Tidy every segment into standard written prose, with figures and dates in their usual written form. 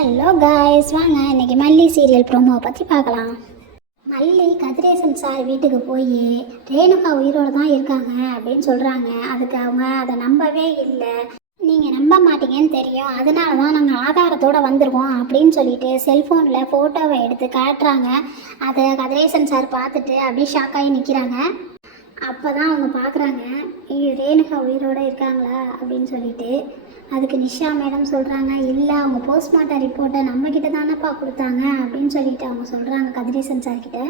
Hello guys, வாங்க இன்றைக்கி மல்லி சீரியல் ப்ரோமோவை பற்றி பார்க்கலாம். மல்லி கதிரேசன் சார் வீட்டுக்கு போய் ரேணுகா உயிரோடு தான் இருக்காங்க அப்படின்னு சொல்கிறாங்க. அதுக்கு அவங்க அதை நம்பவே இல்லை. நீங்கள் நம்ப மாட்டீங்கன்னு தெரியும், அதனால தான் நாங்கள் ஆதாரத்தோடு வந்திருக்கோம் அப்படின்னு சொல்லிட்டு செல்ஃபோனில் ஃபோட்டோவை எடுத்து காட்டுறாங்க. அதை கதிரேசன் சார் பார்த்துட்டு அப்படியே ஷாக்காகி நிற்கிறாங்க. அப்போ தான் அவங்க பார்க்குறாங்க, ரேணுகா உயிரோடு இருக்காங்களா அப்படின்னு சொல்லிட்டு. அதுக்கு நிஷா மேடம் சொல்கிறாங்க, இல்லை அவங்க போஸ்ட்மார்ட்டம் ரிப்போர்ட்டை நம்மக்கிட்ட தானேப்பா கொடுத்தாங்க அப்படின்னு சொல்லிட்டு அவங்க சொல்கிறாங்க கதிரேசன் சார்கிட்ட.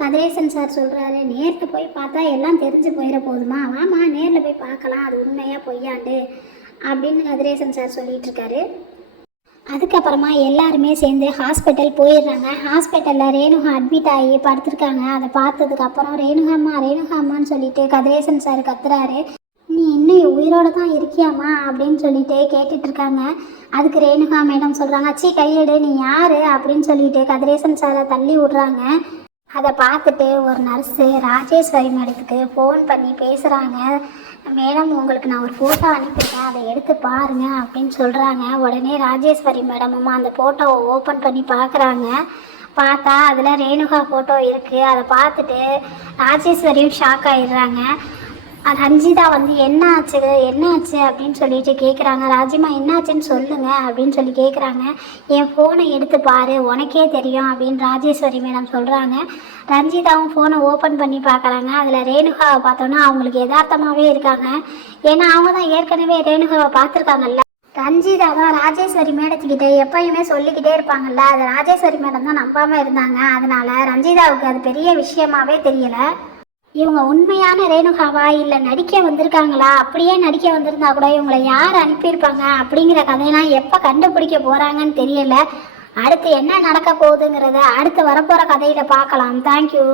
கதிரேசன் சார் சொல்கிறாரு, நேரில் போய் பார்த்தா எல்லாம் தெரிஞ்சு போயிட போதுமா, வாமா நேரில் போய் பார்க்கலாம் அது உண்மையாக பொய்யாண்டு அப்படின்னு கதிரேசன் சார் சொல்லிகிட்ருக்காரு. அதுக்கப்புறமா எல்லாருமே சேர்ந்து ஹாஸ்பிட்டல் போயிடுறாங்க. ஹாஸ்பிட்டலில் ரேணுகா அட்மிட் ஆகி படுத்திருக்காங்க. அதை பார்த்ததுக்கப்புறம் ரேணுகாம்மான்னு சொல்லிட்டு கதிரேசன் சார் கத்துறாரு, நீ இன்னும் உயிரோடு தான் இருக்கியாம்மா அப்படின்னு சொல்லிட்டு கேட்டுட்ருக்காங்க. அதுக்கு ரேணுகா மேடம் சொல்கிறாங்க, சி கையெடு, நீ யார் அப்படின்னு சொல்லிட்டு கதிரேசன் சாரை தள்ளி விட்றாங்க. அதை பார்த்துட்டு ஒரு நர்ஸு ராஜேஸ்வரி மேடத்துக்கு ஃபோன் பண்ணி பேசுகிறாங்க. மேடம், உங்களுக்கு நான் ஒரு ஃபோட்டோ அனுப்பியிருக்கேன், அதை எடுத்து பாருங்க அப்படின்னு சொல்கிறாங்க. உடனே ராஜேஸ்வரி மேடமும் அந்த ஃபோட்டோவை ஓப்பன் பண்ணி பார்க்குறாங்க. பார்த்தா அதில் ரேணுகா ஃபோட்டோ இருக்குது. அதை பார்த்துட்டு ராஜேஸ்வரியும் ஷாக் ஆகிடுறாங்க. ரஞ்சிதா வந்து என்னாச்சு அப்படின்னு சொல்லிட்டு கேட்குறாங்க. ராஜிமா என்னாச்சுன்னு சொல்லுங்க அப்படின்னு சொல்லி கேட்குறாங்க. என் ஃபோனை எடுத்து பாரு, உனக்கே தெரியும் அப்படின்னு ராஜேஸ்வரி மேடம் சொல்கிறாங்க. ரஞ்சிதாவும் ஃபோனை ஓப்பன் பண்ணி பார்க்குறாங்க. அதில் ரேணுகாவை பார்த்தோன்னா அவங்களுக்கு யதார்த்தமாகவே இருக்காங்க. ஏன்னா அவங்க தான் ஏற்கனவே ரேணுகாவை பார்த்துருக்காங்கல்ல. ரஞ்சிதா தான் ராஜேஸ்வரி மேடத்துக்கிட்ட எப்பயுமே சொல்லிக்கிட்டே இருப்பாங்கல்ல, அது ராஜேஸ்வரி மேடம் தான் நம்பாமல் இருந்தாங்க. அதனால ரஞ்சிதாவுக்கு அது பெரிய விஷயமாவே தெரியலை. இவங்க உண்மையான ரேணுகாவா இல்லை நடிக்க வந்திருக்காங்களா, அப்படியே நடிக்க வந்திருந்தா கூட இவங்களை யார் அனுப்பியிருப்பாங்க அப்படிங்கிற கதையெல்லாம் எப்போ கண்டுபிடிக்க போகிறாங்கன்னு தெரியல. அடுத்து என்ன நடக்க போகுதுங்கிறத அடுத்து வரப்போகிற கதையில் பார்க்கலாம். தேங்க்யூ.